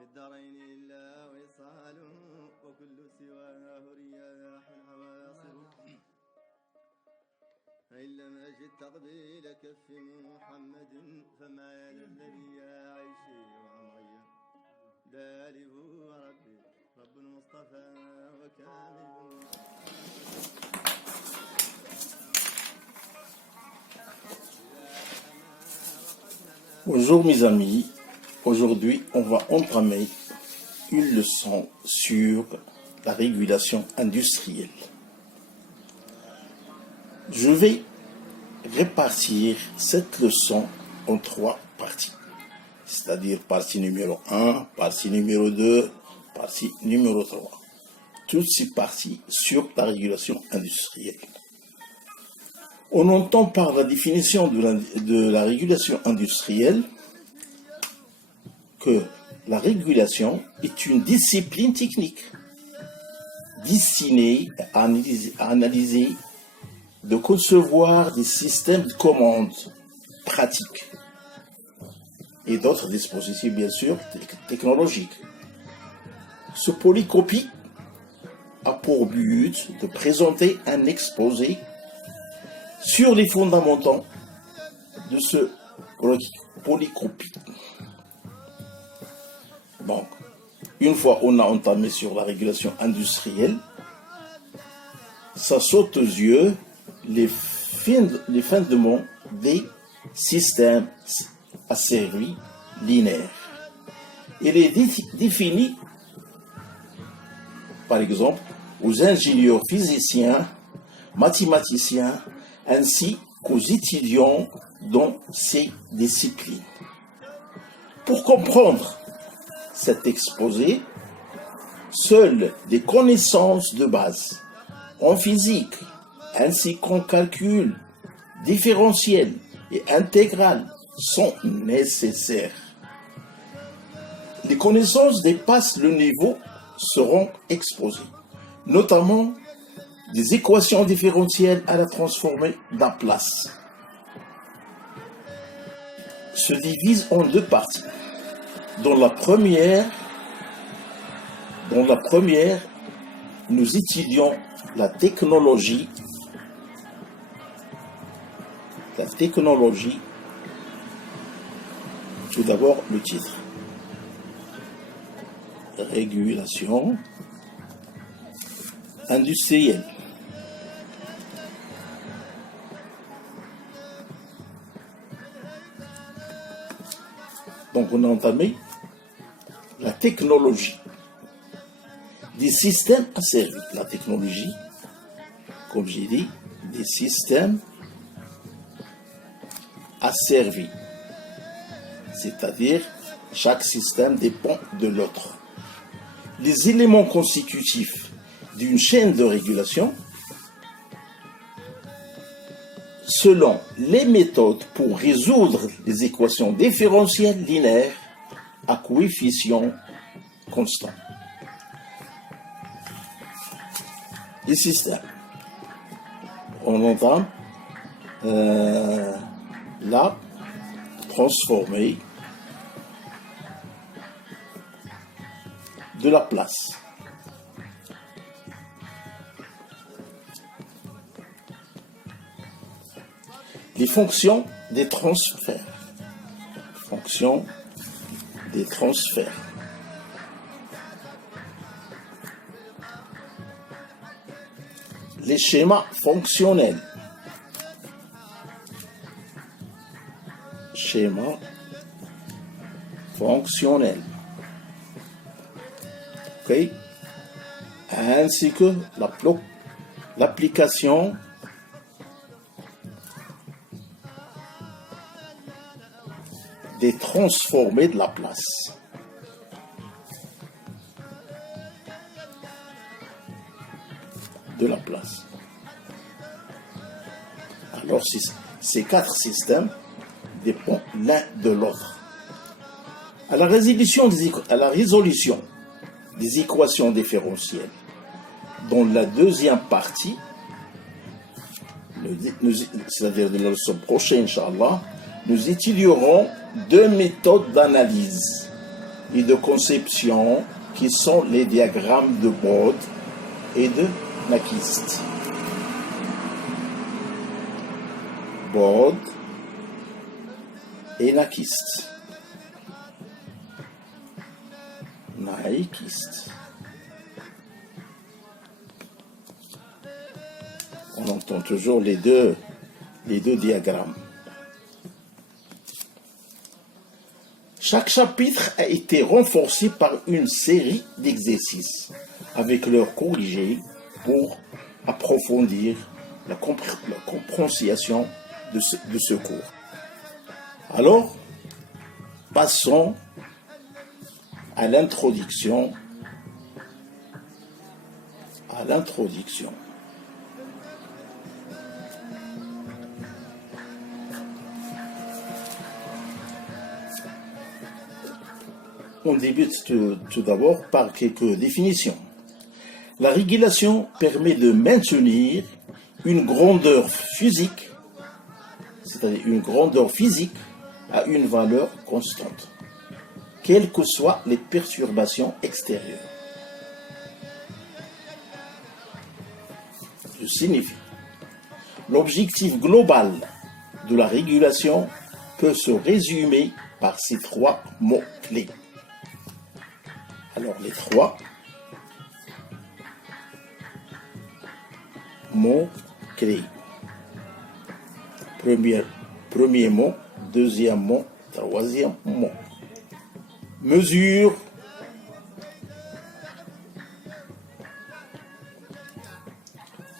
في الدارين إلا وصال وكل سواه رياح عواصف فإن لم أجد تقبيل كف محمد فما يلي الذي يعيشي وعمري دالب ربي رب المصطفى وكامل. Bonjour mes amis, aujourd'hui on va entamer une leçon sur la régulation industrielle. Je vais répartir cette leçon en 3 parties, c'est-à-dire partie numéro 1, partie numéro 2, partie numéro 3. Toutes ces parties sur la régulation industrielle. On entend par la définition de la régulation industrielle que la régulation est une discipline technique destinée à analyser, de concevoir des systèmes de commande pratiques et d'autres dispositifs bien sûr technologiques. Ce polycopie a pour but de présenter un exposé sur les fondamentaux de ce polycopie. Donc, une fois on a entamé sur la régulation industrielle, ça saute aux yeux les fondements des systèmes asservis linéaires. Il est défini, par exemple, aux ingénieurs physiciens, mathématiciens, ainsi qu'aux étudiants dans ces disciplines. Pour comprendre cet exposé, seules des connaissances de base en physique, ainsi qu'en calcul différentiel et intégral sont nécessaires. Les connaissances dépassent le niveau seront exposées, notamment des équations différentielles à la transformée Laplace. Se divise en 2 parties. Dans la première, nous étudions la technologie. Tout d'abord, le titre. Régulation industrielle. Donc, on a entamé la technologie des systèmes asservis. La technologie, comme j'ai dit, des systèmes asservis. C'est-à-dire, chaque système dépend de l'autre. Les éléments constitutifs d'une chaîne de régulation selon les méthodes pour résoudre les équations différentielles linéaires à coefficients constants. Les systèmes. On entend la transformée de Laplace. Les fonctions des transferts. Fonctions des transferts. Les schémas fonctionnels. Schéma fonctionnel. OK? Ainsi que l'application des transformés de Laplace. Alors, ces 4 systèmes dépend l'un de l'autre. À la résolution des équations différentielles, dans la deuxième partie, c'est-à-dire de la leçon prochaine, Inch'Allah, nous étudierons deux méthodes d'analyse et de conception qui sont les diagrammes de Bode et de Nakist. Bode et Nakist. Nakist. On entend toujours les deux diagrammes. Chaque chapitre a été renforcé par une série d'exercices avec leurs corrigés pour approfondir la compréhension de ce cours. Alors, passons à l'introduction. On débute tout d'abord par quelques définitions. La régulation permet de maintenir une grandeur physique, c'est-à-dire une grandeur physique à une valeur constante, quelles que soient les perturbations extérieures. Ce signifie, l'objectif global de la régulation peut se résumer par ces trois mots-clés. Alors, les trois mots-clés. Premier mot, deuxième mot, troisième mot. Mesure,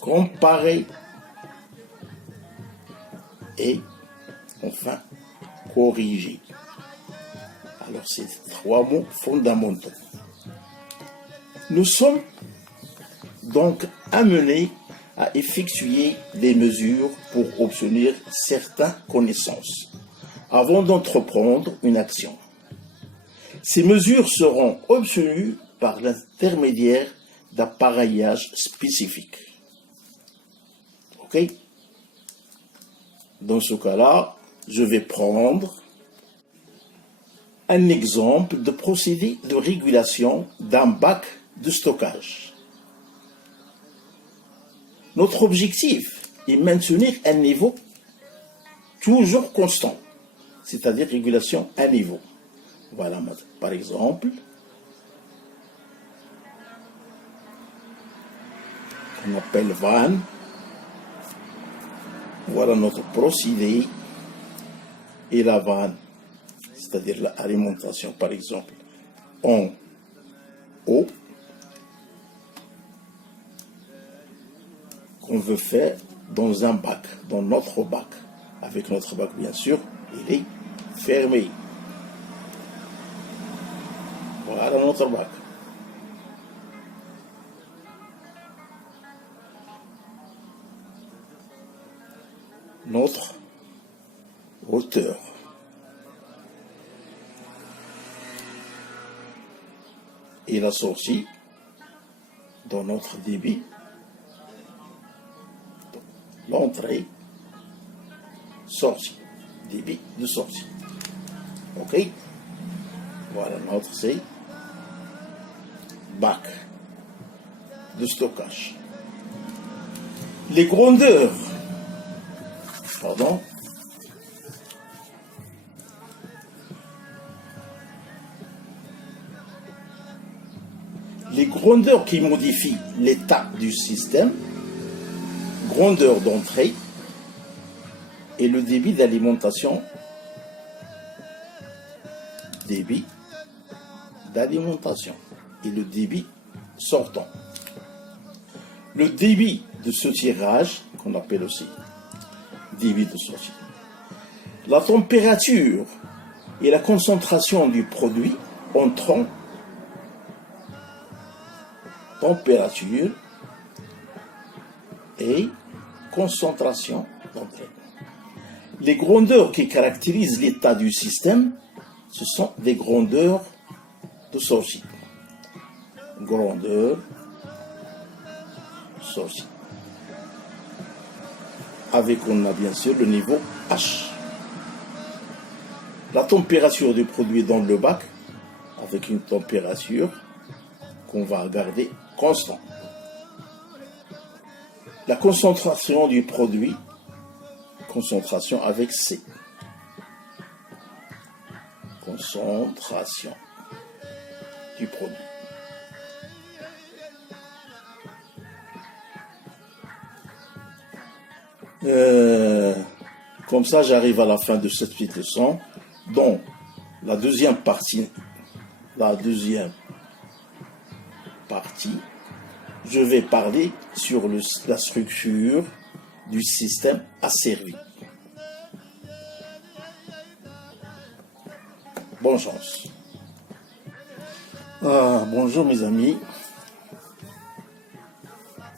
comparer et enfin corriger. Alors, c'est trois mots fondamentaux. Nous sommes donc amenés à effectuer des mesures pour obtenir certaines connaissances avant d'entreprendre une action. Ces mesures seront obtenues par l'intermédiaire d'appareillages spécifiques. OK? Dans ce cas-là, je vais prendre un exemple de procédé de régulation d'un bac de stockage. Notre objectif est maintenir un niveau toujours constant, c'est-à-dire régulation à niveau. Voilà, par exemple, qu'on appelle vanne. Voilà notre procédé et la vanne, c'est-à-dire l'alimentation, par exemple, en eau, qu'on veut faire dans un bac, dans notre bac. Avec notre bac, bien sûr, il est fermé. Voilà notre bac. Notre hauteur. Et la sortie dans notre débit. L'entrée, sortie, débit de sortie. OK? Voilà notre c'est bac de stockage. Les grandeurs, pardon, les grandeurs qui modifient l'état du système, grandeur d'entrée et le débit d'alimentation, débit d'alimentation et le débit sortant. Le débit de ce tirage, qu'on appelle aussi débit de sortie. La température et la concentration du produit entrant, température et concentration d'entrée. Les grandeurs qui caractérisent l'état du système, ce sont des grandeurs de sortie. Grandeur, sortie. Avec, on a bien sûr le niveau H. La température du produit dans le bac, avec une température qu'on va garder constante. La concentration du produit, concentration avec C. Concentration du produit. Comme ça, j'arrive à la fin de cette petite leçon. Dans la deuxième partie, je vais parler sur la structure du système asservi. Bonne chance. Bonjour mes amis.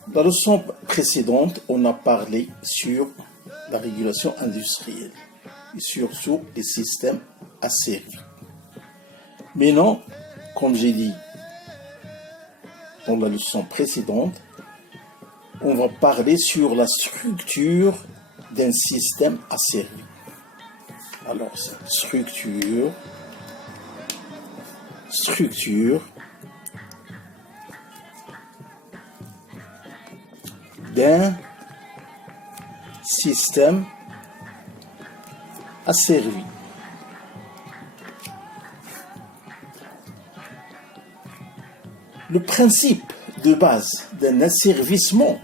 Dans la leçon précédente, on a parlé sur la régulation industrielle et surtout les systèmes asservis. Maintenant, comme j'ai dit dans la leçon précédente, on va parler sur la structure d'un système asservi. Alors, cette structure d'un système asservi. Le principe de base d'un asservissement,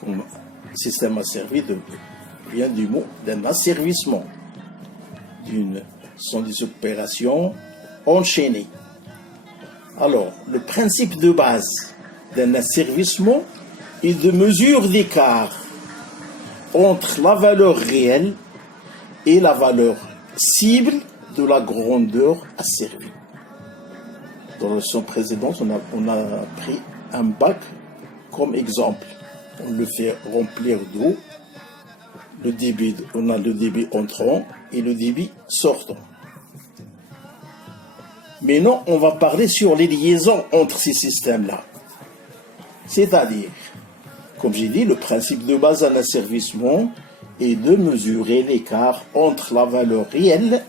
comme système asservi vient du mot d'un asservissement, sont des opérations enchaînées. Alors, le principe de base d'un asservissement est de mesure d'écart entre la valeur réelle et la valeur cible de la grandeur asservie. Dans la leçon précédente, on a pris un bac comme exemple. On le fait remplir d'eau. On a le débit entrant et le débit sortant. Maintenant, on va parler sur les liaisons entre ces systèmes-là. C'est-à-dire, comme j'ai dit, le principe de base d'un asservissement est de mesurer l'écart entre la valeur réelle,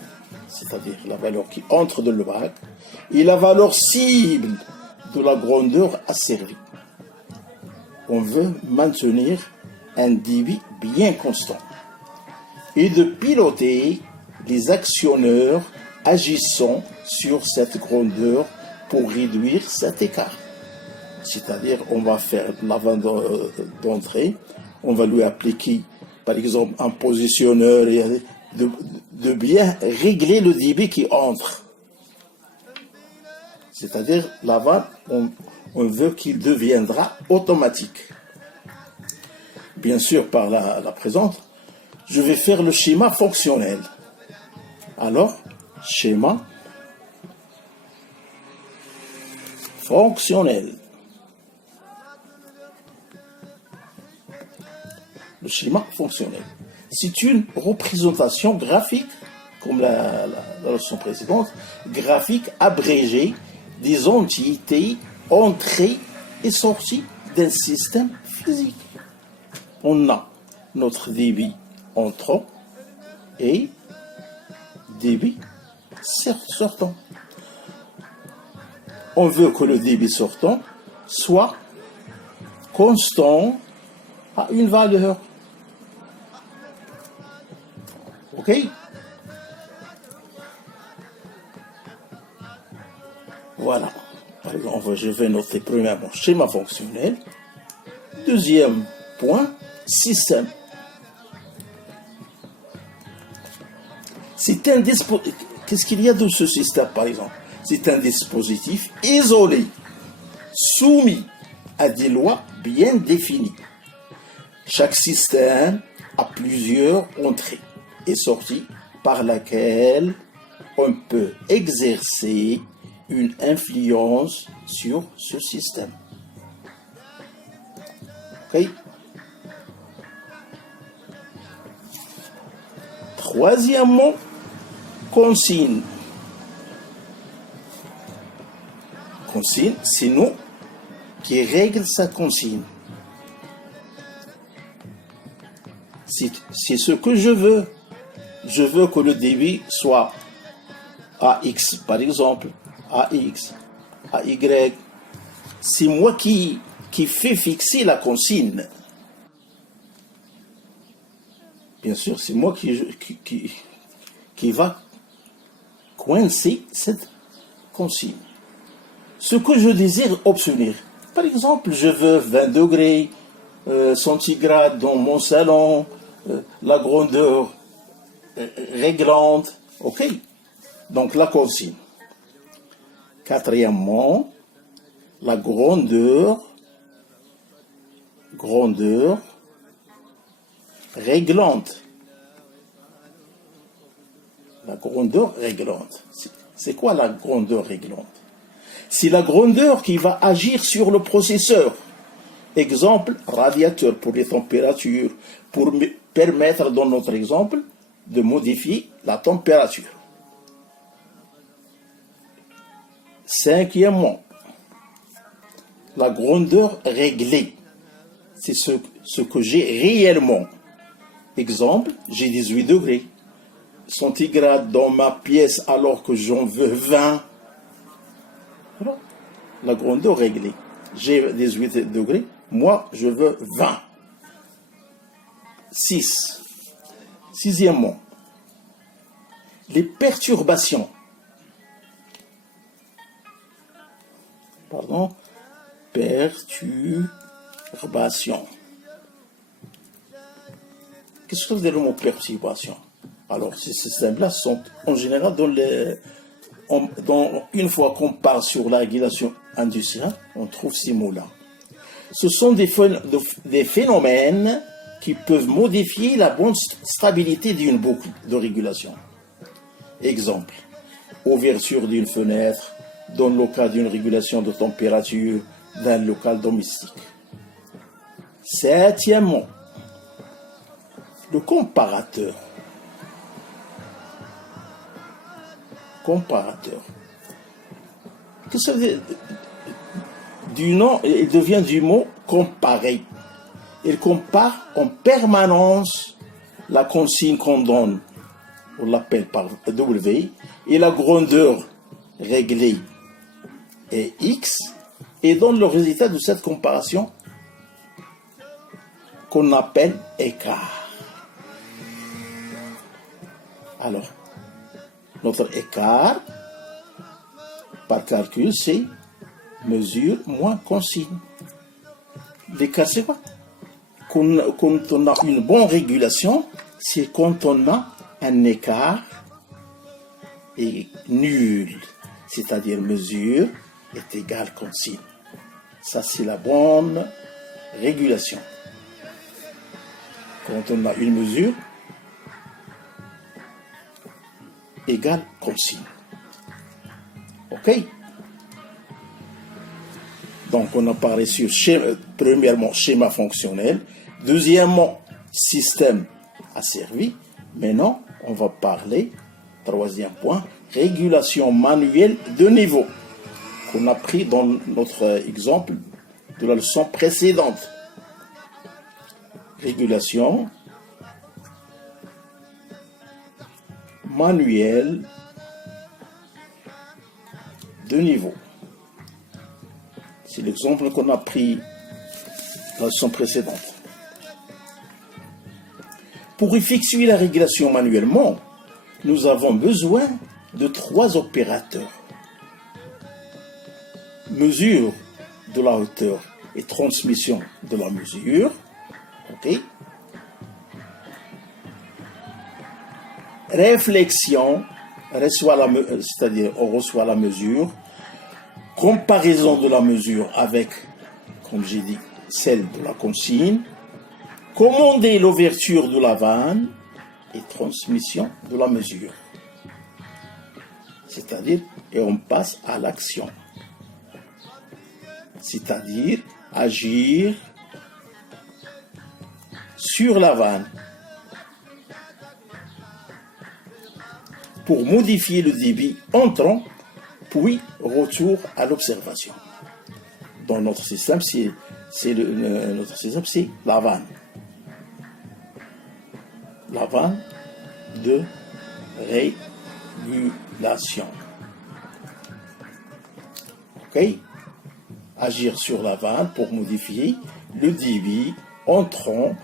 c'est-à-dire la valeur qui entre dans le bac, et la valeur cible de la grandeur asservie. On veut maintenir un débit bien constant et de piloter les actionneurs agissant sur cette grandeur pour réduire cet écart. C'est-à-dire, on va faire l'avant d'entrée, on va lui appliquer, par exemple, un positionneur et de bien régler le débit qui entre. C'est-à-dire, l'avant, on veut qu'il deviendra automatique. Bien sûr, par la présente, je vais faire le schéma fonctionnel. Alors, schéma fonctionnel. Le schéma fonctionnel. C'est une représentation graphique, comme la leçon précédente, graphique abrégée des entités entrées et sorties d'un système physique. On a notre débit entrant et débit sortant. On veut que le débit sortant soit constant à une valeur. OK? Voilà. Par exemple, je vais noter premièrement schéma fonctionnel. Deuxième point, système. Qu'est-ce qu'il y a dans ce système, par exemple? C'est un dispositif isolé, soumis à des lois bien définies. Chaque système a plusieurs entrées et sorties par laquelle on peut exercer une influence sur ce système. OK? Troisièmement, consigne. Consigne, c'est nous qui règle sa consigne. C'est ce que je veux. Je veux que le débit soit AX, par exemple, AX, AY. C'est moi qui fais fixer la consigne. Bien sûr, c'est moi qui va coincer cette consigne. Ce que je désire obtenir. Par exemple, je veux 20 degrés centigrades dans mon salon, la grandeur réglante, ok? Donc la consigne. Quatrièmement, la grandeur réglante. La grandeur réglante. C'est quoi la grandeur réglante? C'est la grandeur qui va agir sur le processeur. Exemple, radiateur pour les températures, pour permettre, dans notre exemple, de modifier la température. Cinquièmement, la grandeur réglée. C'est ce que j'ai réellement. Exemple, j'ai 18 degrés centigrades dans ma pièce alors que j'en veux 20. Voilà. La grandeur réglée. J'ai 18 degrés, moi je veux 20. 6. Sixièmement, les perturbations. Pardon, perturbation. Qu'est-ce que veut dire le mot perturbation? Alors, ces systèmes-là sont en général une fois qu'on parle sur la régulation industrielle, on trouve ces mots-là. Ce sont des phénomènes qui peuvent modifier la bonne stabilité d'une boucle de régulation. Exemple, ouverture d'une fenêtre dans le cas d'une régulation de température d'un local domestique. Septièmement, le comparateur. Qu'est-ce que ça veut dire? Du nom, il devient du mot comparer. Il compare en permanence la consigne qu'on donne, on l'appelle par W, et la grandeur réglée est X, et donne le résultat de cette comparaison qu'on appelle écart. Alors, notre écart, par calcul, c'est mesure moins consigne. L'écart, c'est quoi? Quand on a une bonne régulation, c'est quand on a un écart et nul, c'est-à-dire mesure est égale consigne. Ça, c'est la bonne régulation. Quand on a une mesure égale consigne. OK? Donc, on a parlé sur, premièrement, schéma fonctionnel. Deuxièmement, système asservi. Maintenant, on va parler, troisième point, régulation manuelle de niveau, qu'on a pris dans notre exemple de la leçon précédente. Régulation manuelle de niveau. C'est l'exemple qu'on a pris dans la leçon précédente. Pour effectuer la régulation manuellement, nous avons besoin de 3 opérateurs. Mesure de la hauteur et transmission de la mesure. OK? Réflexion, c'est-à-dire on reçoit la mesure. Comparaison de la mesure avec, comme j'ai dit, celle de la consigne. Commander l'ouverture de la vanne et transmission de la mesure. C'est-à-dire, et on passe à l'action. C'est-à-dire, agir sur la vanne. pour modifier le débit entrant, puis retour à l'observation. Dans notre système, c'est la vanne. La vanne de régulation. Ok? Agir sur la vanne pour modifier le débit entrant,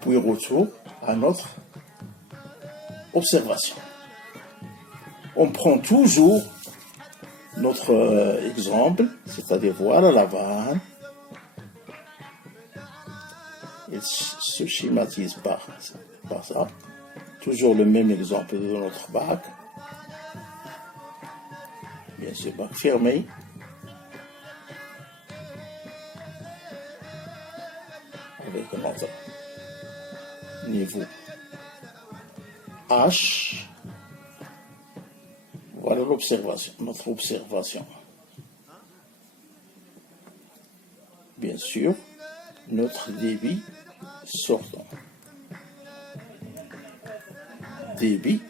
puis retour à notre observation. On prend toujours notre exemple, c'est-à-dire voilà la vanne. Il se schématise par ça. Toujours le même exemple de notre bac. Bien sûr, bac fermé. Avec notre niveau H. Voilà l'observation, notre observation. Bien sûr, notre débit sortant. Débit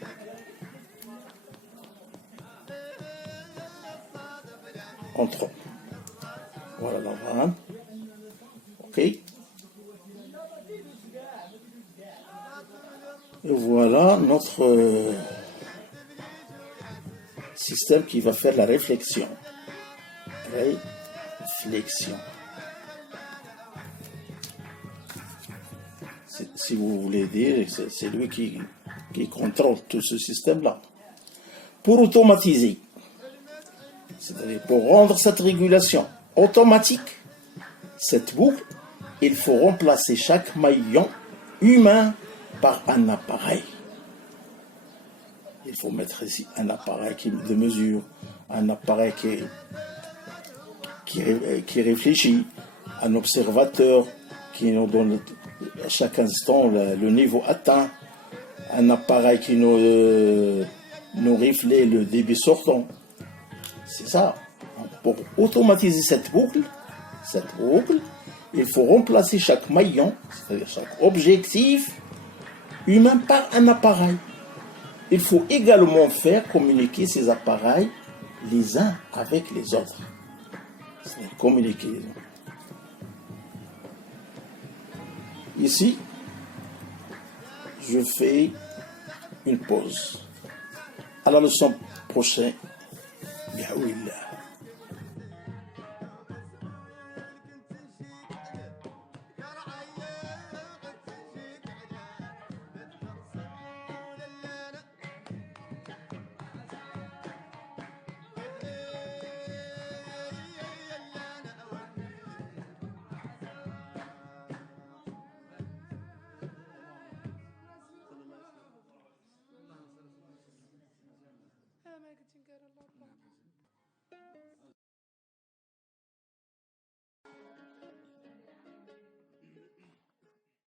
entrant. Voilà la vanne. OK. Et voilà notre système qui va faire la réflexion. Réflexion. Si vous voulez dire, c'est lui qui contrôle tout ce système-là. Pour automatiser, c'est-à-dire pour rendre cette régulation automatique, cette boucle, il faut remplacer chaque maillon humain par un appareil. Il faut mettre ici un appareil de mesure, un appareil qui réfléchit, un observateur qui nous donne à chaque instant le niveau atteint, un appareil qui nous reflète le débit sortant. C'est ça. Pour automatiser cette boucle, il faut remplacer chaque maillon, c'est-à-dire chaque objectif humain par un appareil. Il faut également faire communiquer ces appareils les uns avec les autres. C'est-à-dire communiquer les uns. Ici, je fais une pause. À la leçon prochaine, Bi'aoulillah.